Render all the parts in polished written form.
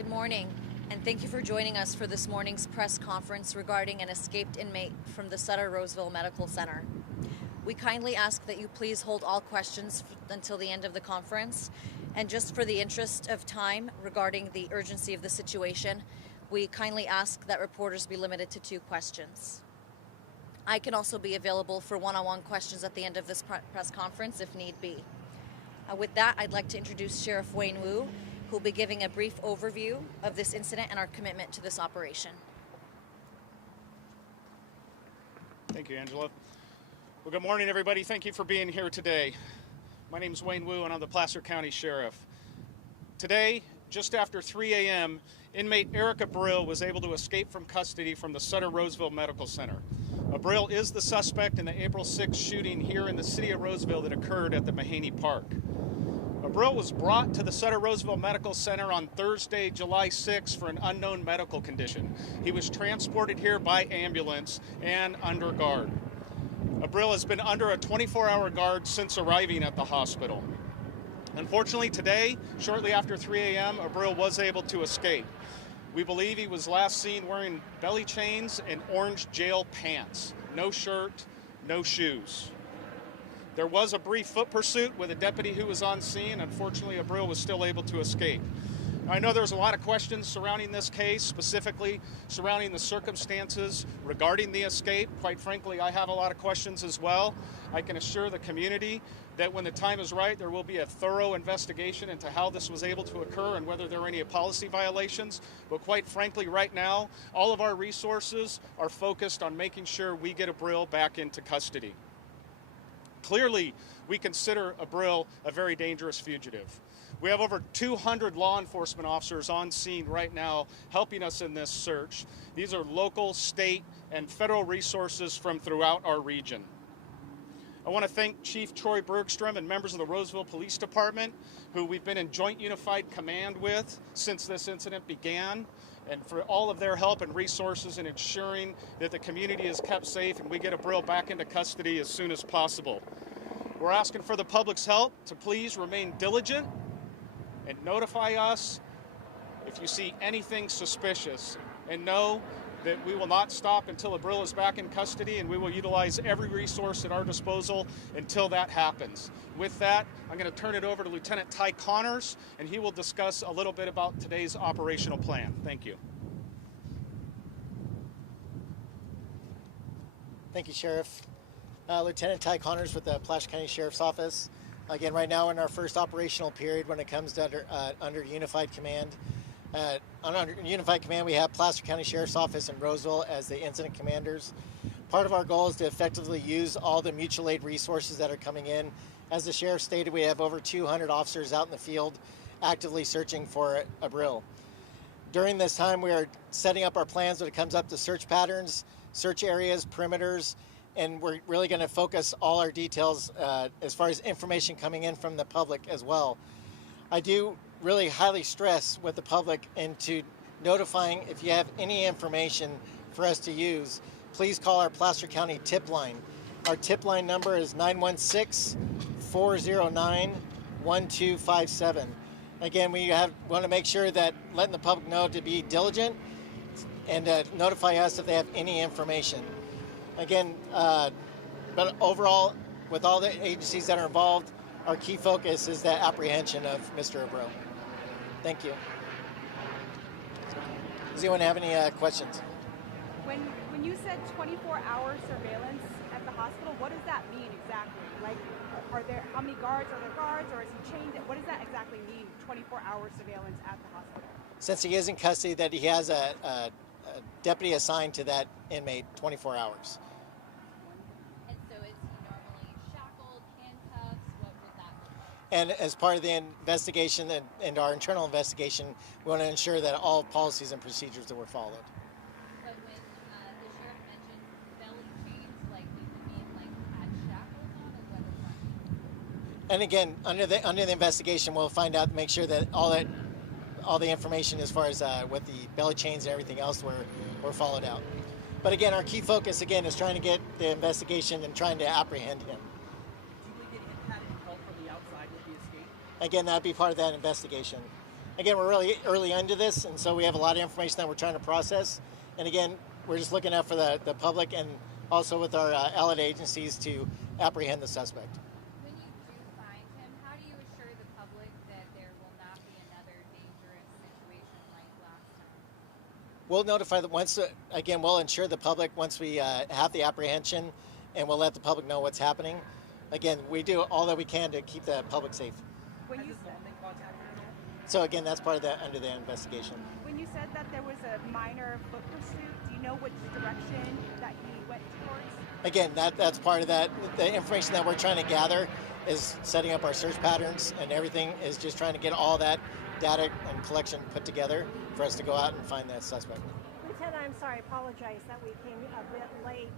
Good morning, and thank you for joining us for this morning's press conference regarding an escaped inmate from the Sutter Roseville Medical Center. We kindly ask that you please hold all questions until the end of the conference, and just for the interest of time regarding the urgency of the situation, we kindly ask that reporters be limited to 2 questions. I can also be available for one-on-one questions at the end of this press conference if need be. With that, I'd like to introduce Sheriff Wayne Wu, who will be giving a brief overview of this incident and our commitment to this operation. Thank you, Angela. Well, good morning, everybody. Thank you for being here today. My name is Wayne Wu, and I'm the Placer County Sheriff. Today, just after 3 a.m., inmate Eric Abril was able to escape from custody from the Sutter Roseville Medical Center. Abril is the suspect in the April 6th shooting here in the city of Roseville that occurred at the Mahaney Park. Abril was brought to the Sutter Roseville Medical Center on Thursday, July 6th for an unknown medical condition. He was transported here by ambulance and under guard. Abril has been under a 24-hour guard since arriving at the hospital. Unfortunately, today, shortly after 3 a.m., Abril was able to escape. We believe he was last seen wearing belly chains and orange jail pants. No shirt, no shoes. There was a brief foot pursuit with a deputy who was on scene. Unfortunately, Abril was still able to escape. I know there's a lot of questions surrounding this case, specifically surrounding the circumstances regarding the escape. Quite frankly, I have a lot of questions as well. I can assure the community that when the time is right, there will be a thorough investigation into how this was able to occur and whether there are any policy violations. But quite frankly, right now, all of our resources are focused on making sure we get Abril back into custody. Clearly, we consider Abril a very dangerous fugitive. We have over 200 law enforcement officers on scene right now helping us in this search. These are local, state, and federal resources from throughout our region. I want to thank Chief Troy Bergstrom and members of the Roseville Police Department, who we've been in Joint Unified Command with since this incident began, and for all of their help and resources in ensuring that the community is kept safe and we get Abril back into custody as soon as possible. We're asking for the public's help to please remain diligent and notify us if you see anything suspicious, and know that we will not stop until Abril is back in custody, and we will utilize every resource at our disposal until that happens. With that, I'm going to turn it over to Lieutenant Ty Connors, and he will discuss a little bit about today's operational plan. Thank you. Thank you, Sheriff. Lieutenant Ty Connors with the Placer County Sheriff's Office. Again, right now in our first operational period when it comes to under Unified Command. Under Unified Command, we have Placer County Sheriff's Office and Roseville as the incident commanders. Part of our goal is to effectively use all the mutual aid resources that are coming in. As the Sheriff stated, we have over 200 officers out in the field actively searching for Abril. During this time, we are setting up our plans when it comes up to search patterns, search areas, perimeters, and we're really going to focus all our details as far as information coming in from the public as well. I do really highly stress with the public into notifying if you have any information for us to use. Please call our Placer County tip line. Our tip line number is 916-409-1257. Again, we want to make sure that letting the public know to be diligent and notify us if they have any information. Again, but overall, with all the agencies that are involved, our key focus is the apprehension of Mr. Abril. Thank you. Does anyone have any questions? When you said 24-hour surveillance at the hospital, what does that mean exactly? Like, how many guards are there guards, or is he chained? What does that exactly mean, 24-hour surveillance at the hospital? Since he is in custody, that he has a deputy assigned to that inmate 24 hours. And so is he normally shackled, handcuffs? What would that look like? And as part of the investigation and our internal investigation, we want to ensure that all policies and procedures that were followed. But when the sheriff mentioned belly chains, like, do you mean like had shackles on, or what is that? And again, under the investigation, we'll find out, make sure that all the information as far as with the belly chains and everything else were followed out. But again, our key focus again is trying to get the investigation and trying to apprehend him. Had any help from the outside with the escape? Again, that'd be part of that investigation. Again, we're really early into this, and so we have a lot of information that we're trying to process. And again, we're just looking out for the public and also with our allied agencies to apprehend the suspect. When you do find him, how do you assure the public that there will not be another dangerous situation like last time? We'll notify them once, again, we'll ensure the public once we have the apprehension, and we'll let the public know what's happening. Again, we do all that we can to keep the public safe. When you So again, that's part of the under the investigation. when you said that there was a minor foot pursuit, do you know which direction that he went towards? Again, that's part of that. The information that we're trying to gather is setting up our search patterns, and everything is just trying to get all that data and collection put together for us to go out and find that suspect. Lieutenant, I'm sorry, I apologize that we came a bit late.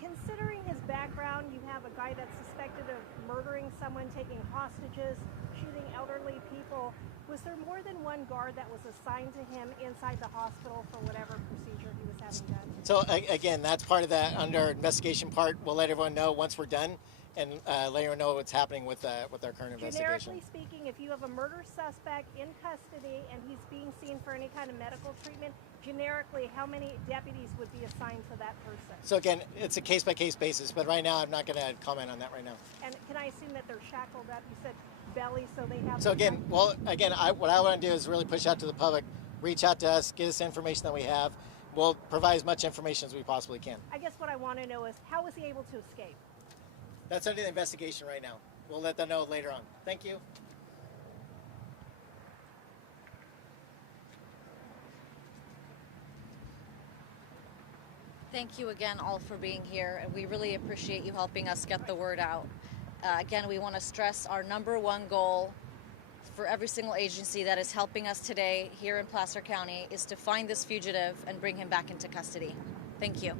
Considering his background, you have a guy that's suspected of murdering someone, taking hostages, shooting elderly people. Was there more than one guard that was assigned to him inside the hospital for whatever procedure he was having done? So again, that's part of that under investigation part. We'll let everyone know once we're done, and let everyone know what's happening with our current investigation. Generically speaking, if you have a murder suspect in custody and he's being seen for any kind of medical treatment, generically, how many deputies would be assigned to that person? So again, it's a case-by-case basis, but right now I'm not going to comment on that right now. And can I assume that they're shackled up? You said belly, so they have... So again, what I want to do is really push out to the public, reach out to us, get us the information that we have. We'll provide as much information as we possibly can. I guess what I want to know is, how was he able to escape? That's under the investigation right now. We'll let them know later on. Thank you. Thank you again all for being here, and we really appreciate you helping us get the word out. Again, we want to stress our number one goal for every single agency that is helping us today here in Placer County is to find this fugitive and bring him back into custody. Thank you.